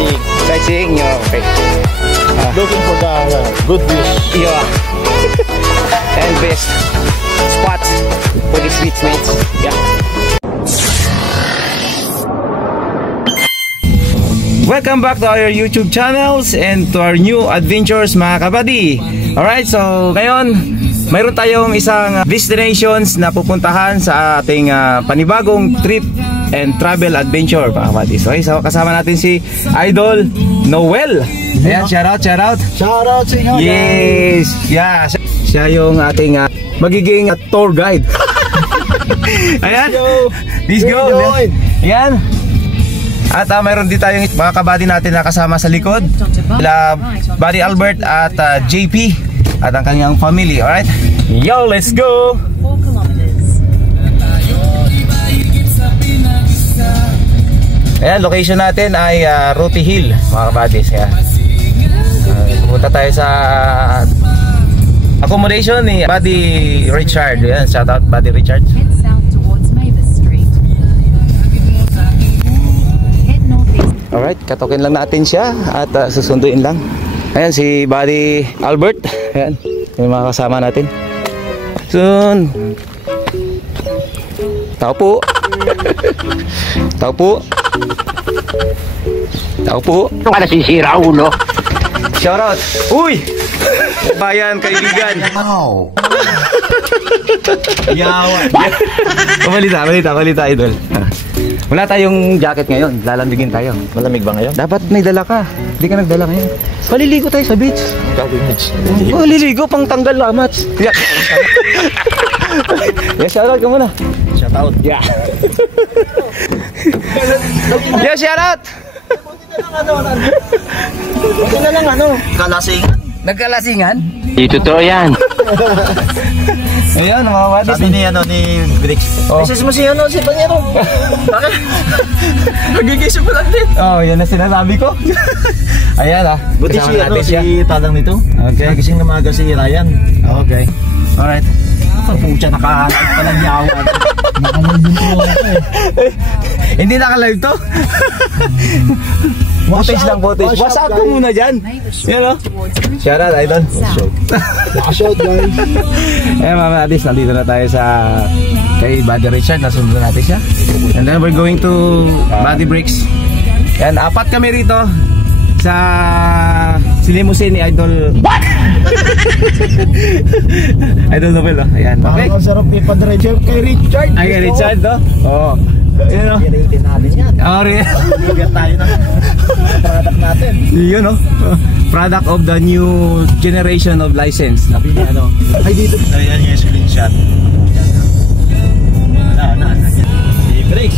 sightseeing. Sightseeing, yeah, okay. Looking for the good views. Yeah. And best spots for the sweet mates. Yeah. Welcome back to our YouTube channels and to our new adventures, mga kabady. Alright, so ngayon mayroon tayong isang destinations na pupuntahan sa ating panibagong trip and travel adventure, mga kabady. So kasama natin si Idol Noel. Ayan, shout out. Shout out sa inyo. Yes, yeah. Siya yung ating magiging tour guide. Ayan, let's go. Ayan. At mayroon din tayong mga kabady natin na kasama sa likod, sila Buddy Albert at JP at ang kanyang family. Alright, yo, let's go. 4 kilometers. Ayan, location natin ay Ruti Hill, mga kabady. Pupunta tayo sa accommodation ni Buddy Richard. Ayan, shout out Buddy Richard. Head south towards Mavis Street. Head northeast. Alright, katokin lang natin siya at susunduin lang. Ayan, si Buddy Albert. Ayan, yung mga kasama natin. Soon. Tao po. Tao po. Tao po. Ito ka nasisira, ulo. Shoutout. Uy! Bayan, kaibigan. Wow. Yawa. Balita, idol. Wala tayong jacket ngayon. Lalamigin tayo. Malamig ba ngayon? Dapat may dala ka. Hindi ka nagdala ngayon. Paliligo tayo sa beach. Paliligo pang tanggal lamats. Yeah. Yeah, shoutout ka muna. Shout out. Yeah. Yeah, shoutout. Buti na lang kalasing. Nagkalasingan? Di totoo yan. Ayan, mga wadis. Sabi ni Brix. Oh. Isis mo si Panyero. Bakit? Nagigisip ko lang din. Oh, yan na sinasabi ko. Ayan Buti kasama si Talang nito. Okay. Nagising na maaga si Ryan. Okay. Alright. Pucha, nakahanap pa ng yawan. Nakalive din po ako Hindi naka-live to. Footage lang, footage. Watch out ko muna dyan. Yan o. Shout out, idol. Shout guys. Eh, mga adis, nandito na tayo sa kay Buddy Richard. Nasunod natin siya. And then we're going to Buddy Bricks. Yan, 4 kami rito sa silimusin ni Idol. What? Idol Novel, ayan. Okay. Ang sarap ipadrejel kay Richard. Ay, kay Richard, no? Oo. Yun, no? I-rate natin yan. Oh, really? Bigyan tayo ng product natin. Yun, no? Product of the new generation of license. Sabi niya ay dito. Ayan yung screenshot. Wala. Si Brix.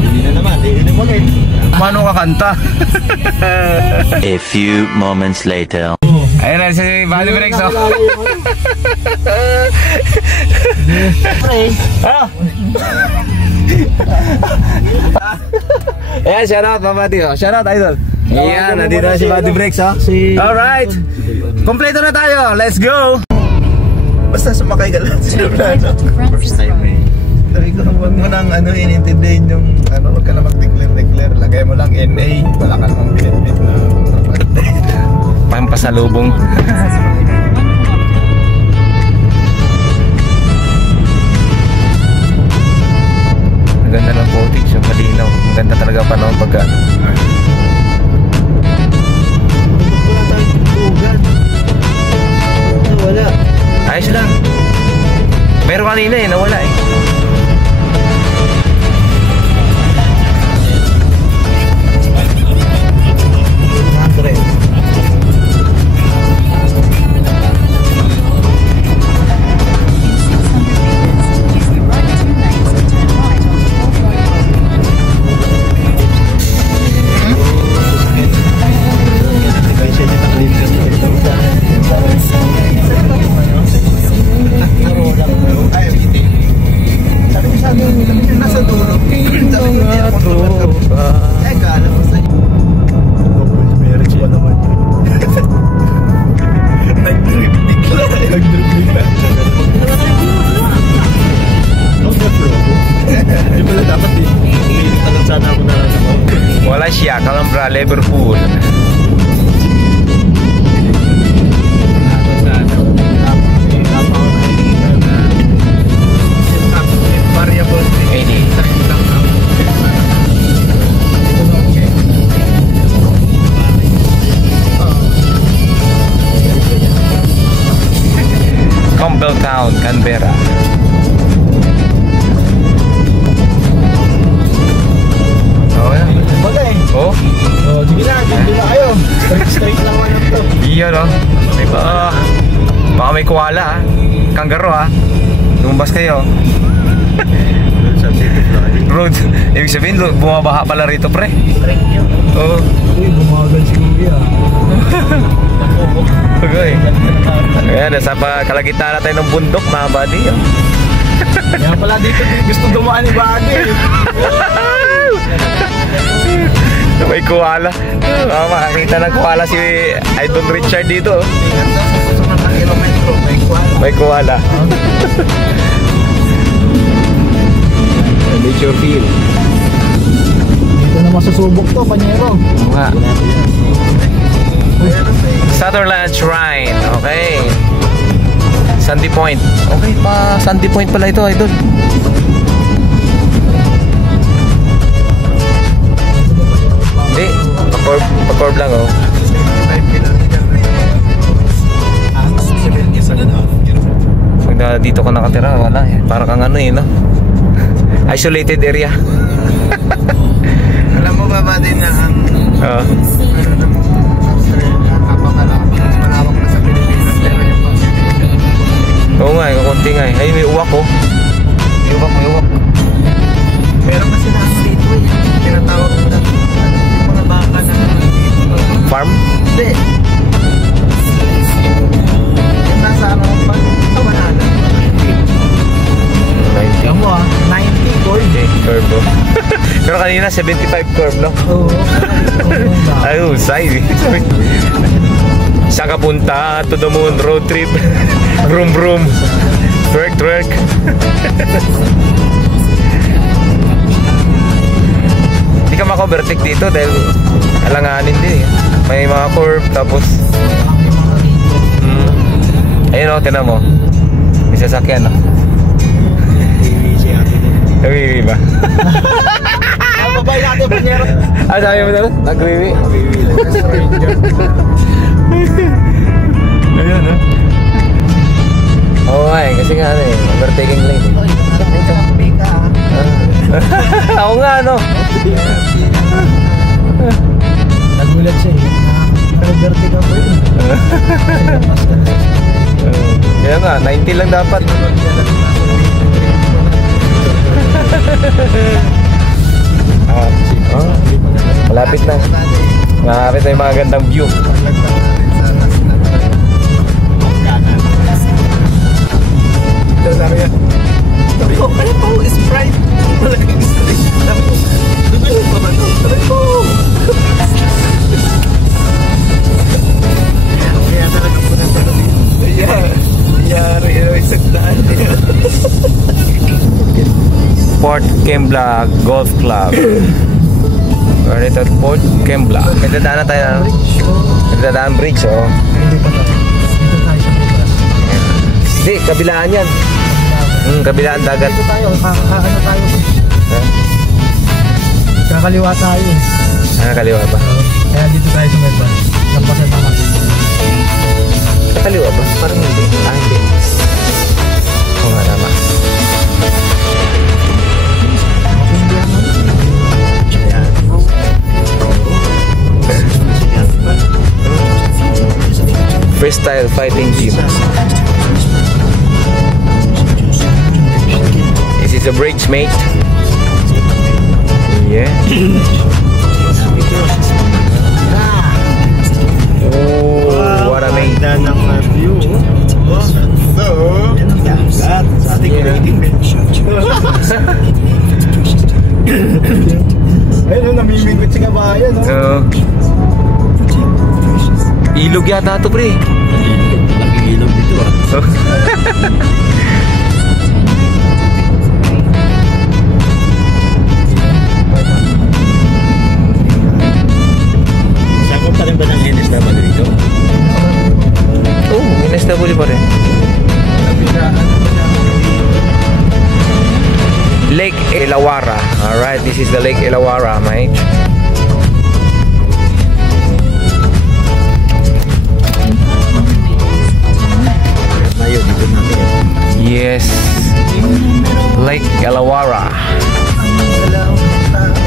Hindi na naman. Hindi mo ulit. Mano kakanta? A few moments later. Ayun na si Buddy Bricks, oh. Ah! Ayan, shout out, Babati, oh. Shout out, idol. Ayan, nandito na si Buddy Bricks, oh. Alright. Kompleto na tayo. Let's go. Basta sumakay ka lang. First time Sabi ko, huwag mo nang inintindihin yung huwag ka na mag-declare. Lagay mo lang NA. Wala ka namang binibit na Pampasalubong. Ang ganda ng footage, yung malinaw. Ang ganda talaga panahon pagka wala. ayos lang. Meron kanina nawala eh. Canberra, Liverpool. Variable. Campbelltown, Canberra. Oh, yan. Bagay. Oh, Oh, sige na, dito na kayo. Straight lang naman to. iyon oh. May baka may koala ah. Kangaroo ah. Lumabas kayo. Road. Ibig sabihin, bumabaha pala rito, pre. Oo. Uy, bumagal si Kuya. Okay. Ayan, nasa kalagitnaan na tayo ng bundok, mga buddy. Oh. Kaya pala dito gusto dumaan ni Buddy. May koala. Makakita ng koala si Idol Richard dito. Oh. Ingat na sa susunod ng kilometro. May koala. Nature feel. Dito na masusubok to, Panyero. Nga. Sutherland Shrine. Okay. Sandy Point. Okay pa, Sandy Point pala ito, Idol. Hindi, pa-curve lang oh. 5 kilometers. Pag dito ka nakatira, wala eh. Para kang ano eh, no? Isolated area. Alam mo ba din na ang Oo. ano ng Australia, malawak na sa Pilipinas, pero yung Oo nga, kakunti nga eh. Ay, may uwak oh. May uwak. meron kasi na ang dito eh. Tinatawag na yung mga baka na Farm? hindi. Yung nasa ano pa, kawanan. 90. Alam mo 90 gold. Okay, curve oh. Pero kanina 75 curve, no? Oo. Ay, usay. Saan ka punta? To the moon, road trip. Vroom vroom. Twerk. Hindi ka maka-overtake dito dahil alanganin din eh. May mga curve tapos ayun o, tinan mo. May sasakyan o. Nagwiwi ba? Ang babay natin, Panyero. Ah, sabi mo na? Nagwiwi? Ayun o. Oo nga eh, kasi nga ano eh, overtaking lane eh. Ako nga ano. Nagulat siya eh. Naka-verte ka po yun. Kaya nga, 90 lang dapat. Malapit na. Malapit na yung mga gandang view. Sabi ko, ano po, Sprite? Malaking Sprite. Dugunin pa ba ito? Sabi ko. Kaya talaga po na dito. Yari, isang daan. Port Kembla Golf Club. Or ito, Port Kembla. May dadaanan tayo. May dadaan bridge, oh. Hindi pa tayo. Dito tayo sa Bukas. Hindi, kabilaan yan. Kabilaan dagat. Dito tayo, ano tayo? Huh? Kakaliwa tayo. Kaliwa ba? Kaya dito tayo sa Medban. Lampasan naman. Kaliwa ba? Parang hindi. Hindi. Oo nga naman. Freestyle fighting team. This is a bridge, mate. Yeah. Oh, what a mate. Ganda ng view. So, sa ating rating bench. Ayun, namimingwit si kabayan. Ilog yata ito, pre. Nakikilog dito OFW pa rin. Lake Elawara. Alright, this is the Lake Elawara, mate. Yes, Lake Elawara.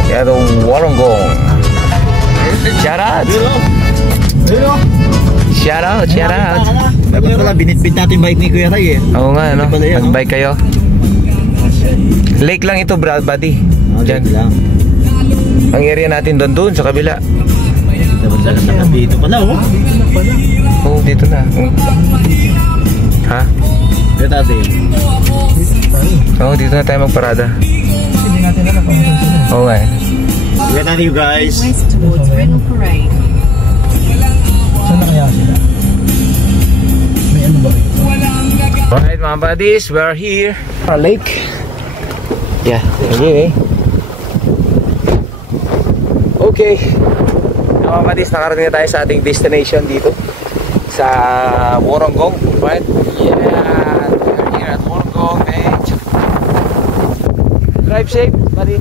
Yeah, the Wollongong. Shout out. Shout out, shout out. Dapat pala binitbit natin bike ni Kuya Ray eh. Oo nga, ano? Nag-bike kayo. Lake lang ito, buddy. Diyan lang. Ang area natin doon sa kabila. Dapat sila dito pala oh. Oo, dito na. Ha? Dito natin. Oo, dito na tayo magparada. Hindi natin alam kung saan sila. Oo nga eh. Dito natin you guys. West towards Riddle Parade. Saan na kaya sila? May ano ba? Alright mga buddies, we're here. Our lake. Yeah, okay. Okay. Mga buddies, nakarating na tayo sa ating destination dito sa Wollongong, right? Yeah, we're here at Wollongong, man. Drive safe, buddy.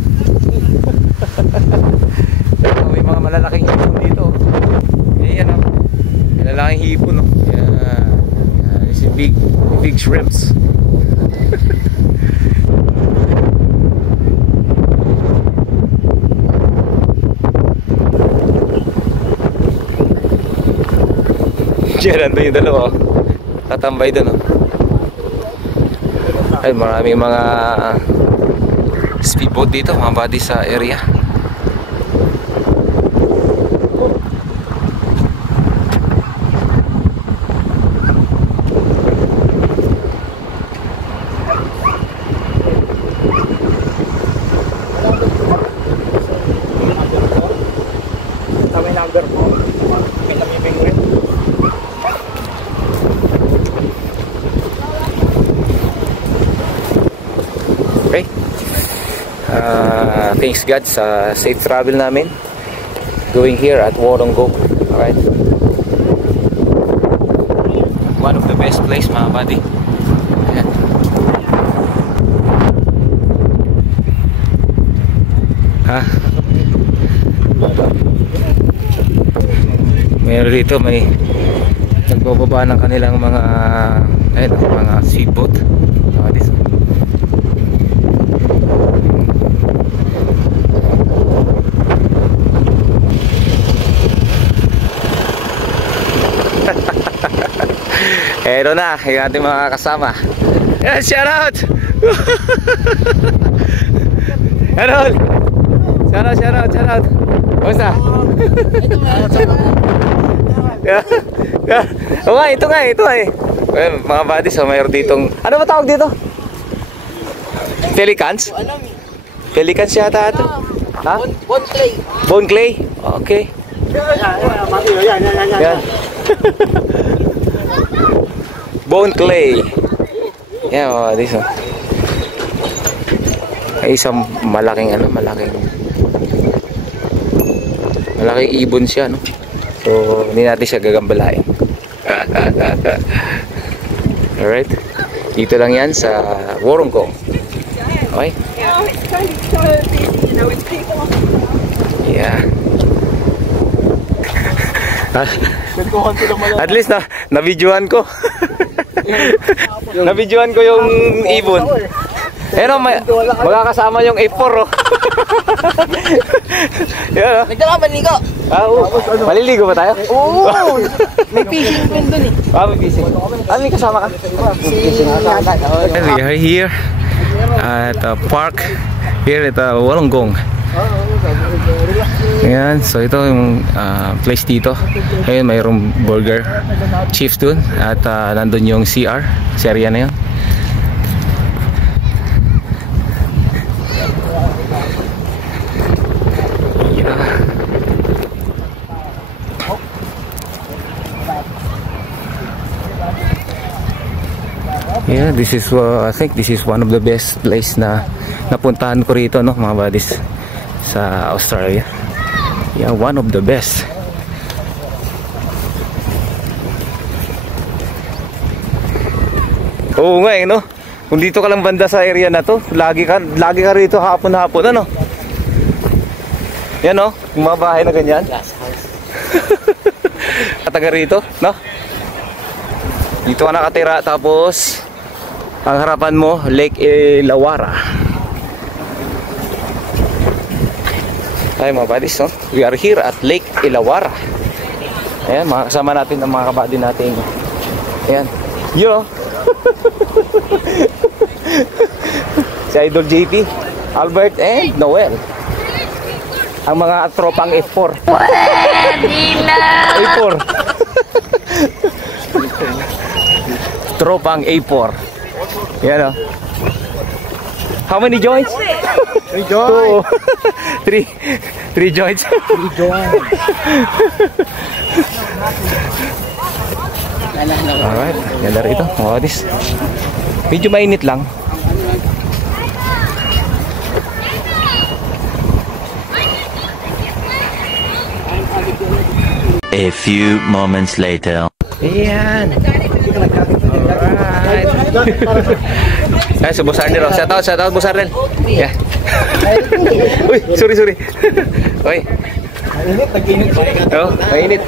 May mga malalaking hipon dito. Ayan o. Malalaking hipon o. Yeah. This is big shrimps. Diyan, nandun yung dalawa. Tatambay dun oh. Ay, maraming mga speedboat dito, mga buddy sa area. May number po. May namibing rin. Okay. Thanks God sa safe travel namin going here at Wollongong. Alright. One of the best place mga buddy. Ayan. Ha? Meron dito may nagbababa ng kanilang mga mga seaboat. This. Eto na, yung ating mga kasama. Yeah, shout out! Errol! Shout out! Basta? Oo nga, ito nga eh. Well, mga buddies, so mayroon ditong, ano ba tawag dito? Pelicans? Pelicans yata ito. Ha? Bone clay. Bone clay? Okay. Yan. Bone clay. Yan, mga buddies. Ay, isang malaking ibon siya, no? So, hindi natin siya gagambalain. Alright. Dito lang yan sa Wollongong. Okay? Yeah. At least na-videoan ko. Na-videoan ko yung ibon. Ayun, magkakasama yung A4 oh. Yan oh. Nagdala ka maligo? Oo. Maliligo ba tayo? Oo. May fishing pin dun eh. May fishing. May kasama ka? Fishing We are here at a park here at Wollongong. Ayan, so ito yung place dito. Ayun, mayroong burger chief dun. At nandun yung CR. Sa area na yun. Yeah, this is I think this is one of the best place na napuntahan ko rito, no, mga buddies, sa Australia. Yeah, one of the best. Oo nga no. Kung dito ka lang banda sa area na to, lagi ka rito hapon-hapon, ano? Yan, no? Yung mga bahay na ganyan. Kataga rito, no? Dito ka nakatira, tapos ang harapan mo, Lake Ilawara. Ay mga buddies, no? We are here at Lake Ilawara. Ayan, makakasama natin ang mga kabady natin. Ayan. Yo! Si Idol JP, Albert, and Noel. Ang mga tropang F4. A4. Tropang A4. Yan o. How many joints? 3 joints. 3 joints. 3 joints. Alright, ganda rito. Oh, this. Medyo mainit lang. A few moments later. Ayan. Alright. Ay, si Boss Arnel. Shout out, Boss Arnel. Yeah. Uy, sorry. Uy. Mainit, nag-init. Oh, mainit.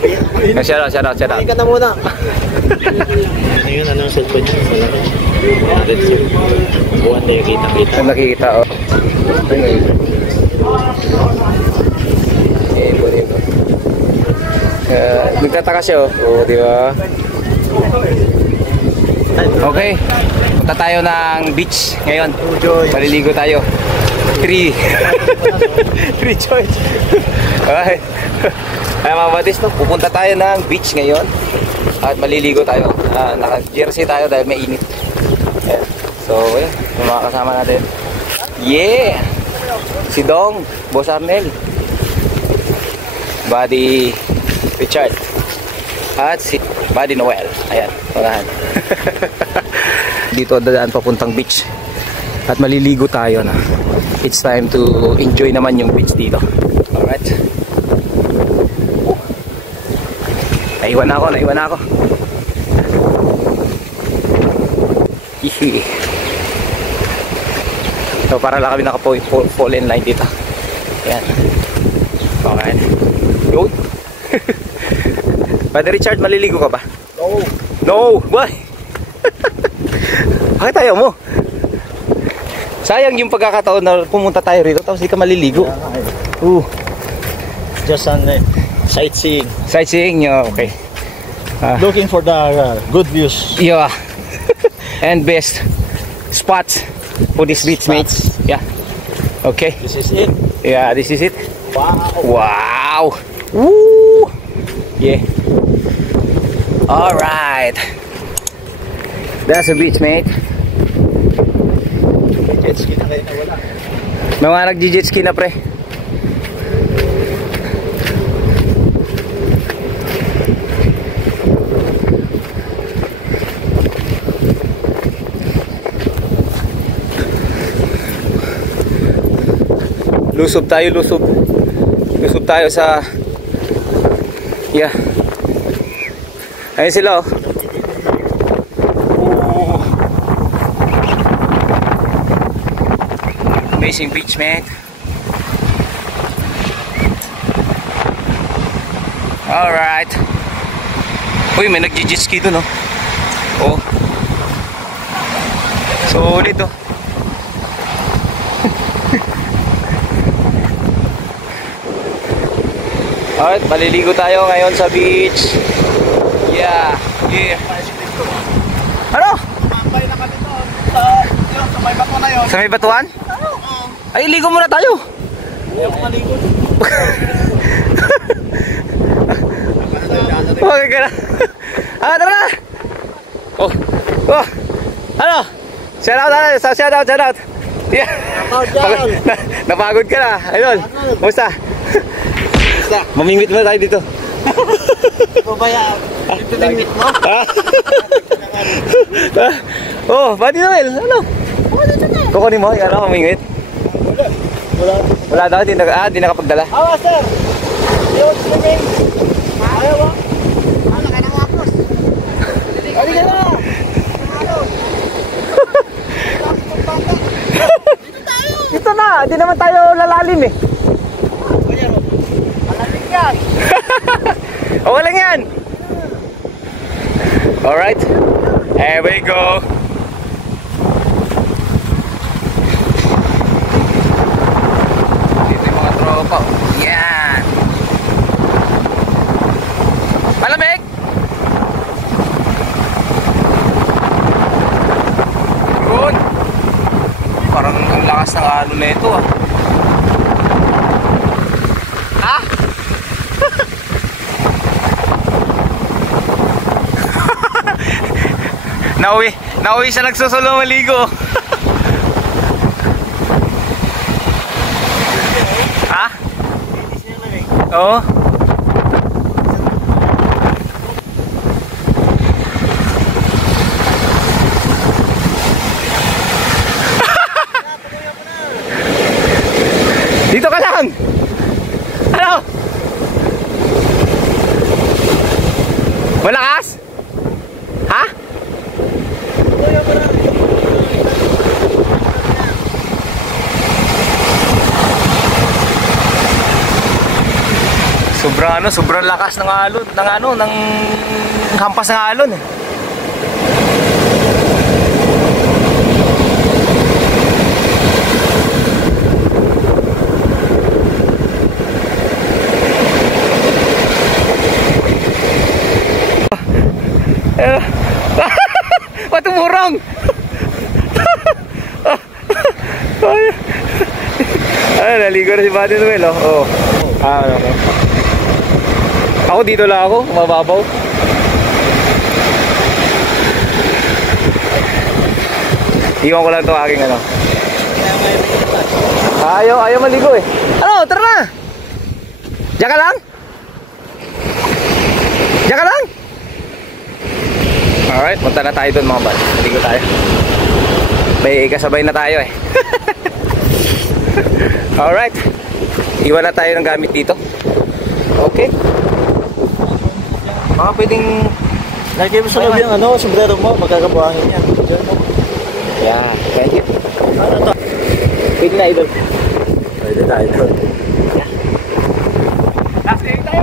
Shout out. Tingin ka na muna. Ngayon, ano ang cellphone niya? Buwan tayo kita-kita. Ang nakikita, oh. Ito. Nagtataka siya, oh. Oh, di ba? Okay. Punta tayo ng beach ngayon. Paliligo tayo. 3 choice. Alright. Ay mga buddies, no? Pupunta tayo ng beach ngayon. At maliligo tayo. Naka-jersey tayo dahil may init. Ayan. So, ayan. Yung mga kasama natin. Yeah! Si Dong, Boss Arnel, Buddy Richard, at si Buddy Noel. Ayan, unahan. Dito dadaan papuntang beach. At maliligo tayo na. It's time to enjoy naman yung beach dito. Alright. Naiwan ako. Hihi. So para lang kami naka-fall in line dito. Ayan. Okay. Yun. Padre Richard, maliligo ka ba? No! Why? Bakit tayo mo? Sayang yung pagkakataon na pumunta tayo rito tapos di ka maliligo. Just on sightseeing. Sightseeing nyo, okay. Looking for the good views. Yeah. And best spots for this beach, mates. Yeah. Okay. This is it. Yeah, this is it. Wow. Wow. Woo. Yeah. All right. That's a beach, mate. Jet ski na kayo na wala. May mga nag-jet ski na, pre. Lusob tayo sa yeah. Ayun sila, oh. Amazing beach, man. Alright. Uy, may nag-jet ski dun, oh. Oh. Solid, oh. Alright, maliligo tayo ngayon sa beach. Yeah. Ano? Tambay na kami doon. Sa may bato na yun. Sa may batuan? Ay, ligo muna tayo. Ayaw ko maligo. Okay ka na. Tara na. Oh. Ano? Shout out. Yeah. Napagod ka na. Ayun. Kumusta? Mamimit mo tayo dito. Pabayaan. Ito limit mo. Oh, Buddy Noel, ano? Kukunin mo, ano, mamimit? Wala daw, di nakapagdala. Awa, sir. Yung swimming. Ayaw mo. Ano ka nang wapos? Halika na. di naman tayo lalalim eh. Malamig yan. Okay lang yan. Alright. Here we go. Dito yung mga tropa. Yan. Malamig. Yun. Parang ang lakas ng alon na ito ah. Ah? Nauwi siya nagsusulo maligo. Ha? Oo. Dito ka lang. Ano? Malakas? Ha? Sobrang lakas ng alon, ng hampas ng alon eh. Patumurong. Naligo na si Buddy Noel oh. Okay. Ako dito lang ako, mababaw. Iwan ko lang ito aking ano. Ayaw maligo eh. Ano, tara na. Diyan ka lang? Diyan ka lang? Alright, punta na tayo doon mga bad. Maligo tayo. May kasabay na tayo eh. Alright. Iwan na tayo ng gamit dito. Okay. Baka pwedeng Lagay mo sa loob yung ano, sombrero mo, magkakabuhangin yan. Diyan mo. yeah, thank you. Ano to? Pwede na idol. Pwede tayo doon. Last day tayo.